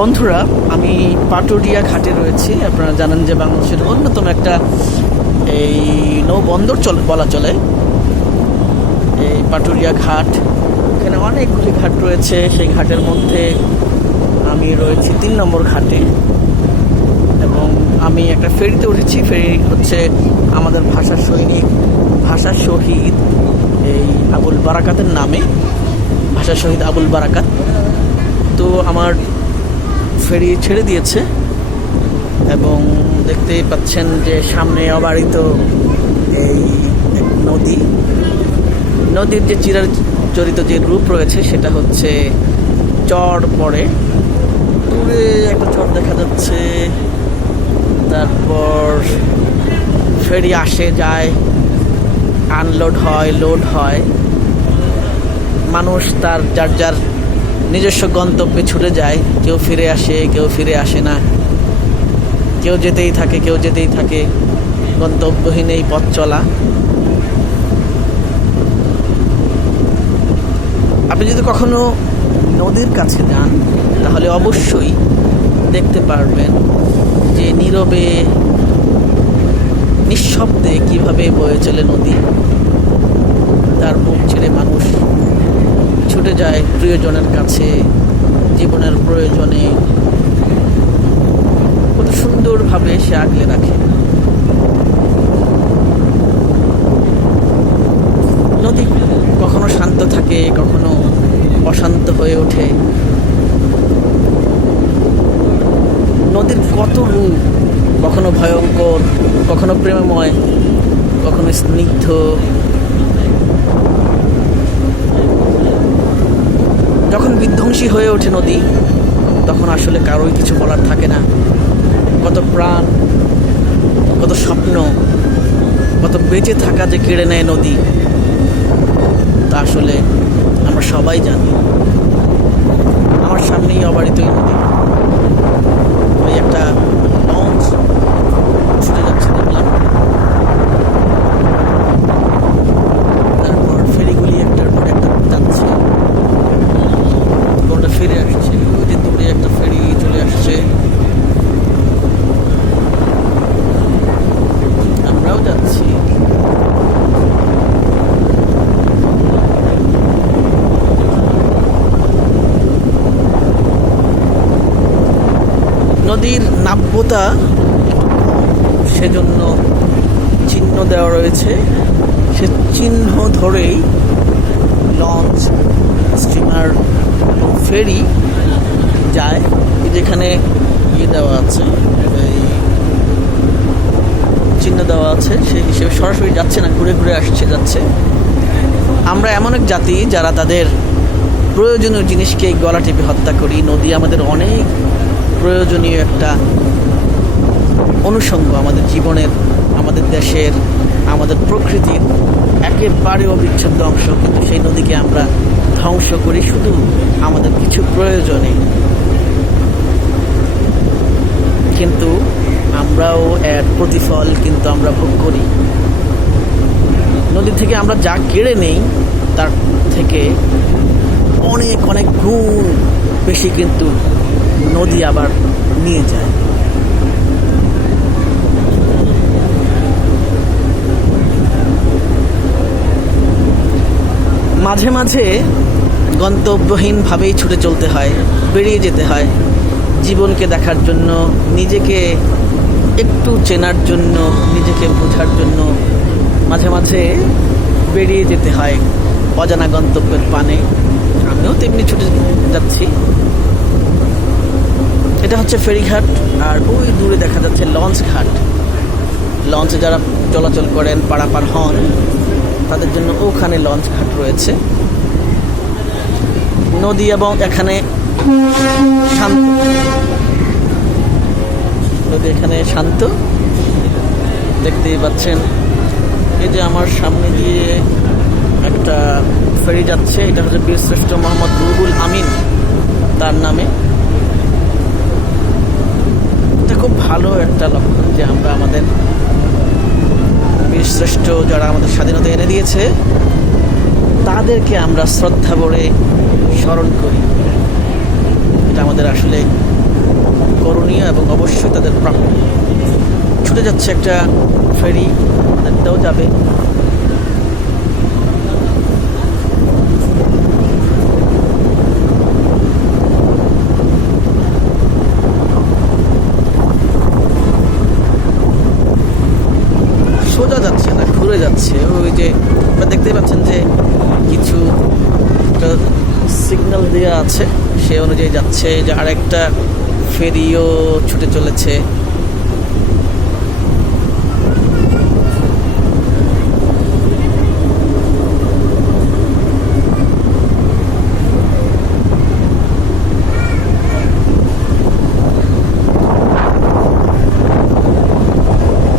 বন্ধুরা, আমি পাটুরিয়া ঘাটে রয়েছি। আপনারা জানেন যে বাংলাদেশের অন্যতম একটা এই নৌবন্দর বলা চলে এই পাটুরিয়া ঘাট। এখানে অনেকগুলি ঘাট রয়েছে। সেই ঘাটের মধ্যে আমি রয়েছি 3 নম্বর ঘাটে এবং আমি একটা ফেরিতে উঠেছি। ফেরি হচ্ছে আমাদের ভাষা শহীদ এই আবুল বারাকাতের নামে, ভাষা শহীদ আবুল বারাকাত। তো আমার ফেরি ছেড়ে দিয়েছে এবং দেখতেই পাচ্ছেন যে সামনে অবারিত এই নদীর যে চিরাচরিত যে রূপ রয়েছে সেটা হচ্ছে চর পড়ে, দূরে একটা চর দেখা যাচ্ছে। তারপর ফেরি আসে যায়, আনলোড হয়, লোড হয়, মানুষ তার যার নিজস্ব গন্তব্যে ছুটে যায়। কেউ ফিরে আসে, কেউ ফিরে আসে না, কেউ যেতেই থাকে, গন্তব্যহীন এই পথ চলা। আপনি যদি কখনো নদীর কাছে যান তাহলে অবশ্যই দেখতে পারবেন যে নীরবে নিঃশব্দে কিভাবে বয়ে চলে নদী। তার বুক ছেড়ে মানুষ ছুটে যায় প্রিয়জনের কাছে, জীবনের প্রয়োজনে। কত সুন্দরভাবে সে আগলে রাখে। নদী কখনো শান্ত থাকে, কখনো অশান্ত হয়ে ওঠে। নদীর কত রূপ, কখনো ভয়ঙ্কর, কখনো প্রেমময়, কখনো স্নিগ্ধ। যখন বিধ্বংসী হয়ে ওঠে নদী, তখন আসলে কারোই কিছু বলার থাকে না। কত প্রাণ, কত স্বপ্ন, কত বেঁচে থাকা যে কেড়ে নেয় নদী, তা আসলে আমরা সবাই জানি। আমার সামনেই অবারিত এই নদী। ওই একটা লঞ্চ ছুটে যাচ্ছে দেখলাম। তারপর ফেরিগুলি একটার পর একটা যাচ্ছে, কোনটা ফিরে আসছে। ওই যে দূরে একটা ফেরি চলে আসছে, আমরাও যাচ্ছি। নদীর নাব্যতা সেজন্য চিহ্ন দেওয়া রয়েছে। সে চিহ্ন ধরেই লঞ্চ, স্টিমার, ফেরি যায়। যেখানে দেওয়া আছে, এই চিহ্ন দেওয়া আছে, সেই হিসেবে সরাসরি যাচ্ছে না, ঘুরে ঘুরে যাচ্ছে। আমরা এমন এক জাতি যারা তাদের প্রয়োজনীয় জিনিসকে গলা টিপে হত্যা করি। নদী আমাদের অনেক প্রয়োজনীয় একটা অনুষঙ্গ, আমাদের জীবনের, আমাদের দেশের, আমাদের প্রকৃতির একেবারে অবিচ্ছেদ্য অংশ। কিন্তু সেই নদীকে আমরা ধ্বংস করি শুধু আমাদের কিছু প্রয়োজনে। কিন্তু আমরাও এর প্রতিফল কিন্তু আমরা ভোগ করি। নদী থেকে আমরা যা কেড়ে নেই তার থেকে অনেক অনেক গুণ বেশি কিন্তু নদী আবার নিয়ে যায়। মাঝে মাঝে গন্তব্যহীনভাবেই ছুটে চলতে হয়, বেরিয়ে যেতে হয় জীবনকে দেখার জন্য, নিজেকে একটু চেনার জন্য, নিজেকে বোঝার জন্য। মাঝে মাঝে বেরিয়ে যেতে হয় অজানা গন্তব্যের পানে। আমিও তেমনি ছুটে যাচ্ছি। এটা হচ্ছে ফেরিঘাট, আর ওই দূরে দেখা যাচ্ছে লঞ্চ ঘাট। লঞ্চে যারা চলাচল করেন, পারাপার হন, তাদের জন্য ওখানে লঞ্চ ঘাট রয়েছে। নদী এবং এখানে শান্ত, নদী এখানে শান্ত, দেখতেই পাচ্ছেন। এই যে আমার সামনে দিয়ে একটা ফেরি যাচ্ছে, এটা হচ্ছে বীরশ্রেষ্ঠ মোহাম্মদ রুহুল আমিন তার নামে। এটা খুব ভালো একটা লক্ষণ যে আমরা আমাদের বীরশ্রেষ্ঠ যারা আমাদের স্বাধীনতা এনে দিয়েছে তাদেরকে আমরা শ্রদ্ধা ভরে স্মরণ করি। এটা আমাদের আসলে করণীয় এবং অবশ্যই তাদের প্রাপ্য। ছুটে যাচ্ছে একটা ফেরি, তাদেরটাও যাবে। সোজা যাচ্ছে না, ঘুরে যাচ্ছে। ওই যে আপনারা দেখতে পাচ্ছেন যে কিছু সিগন্যাল দেওয়া আছে, সে অনুযায়ী যাচ্ছে। যে আরেকটা ফেরিও ছুটে চলেছে।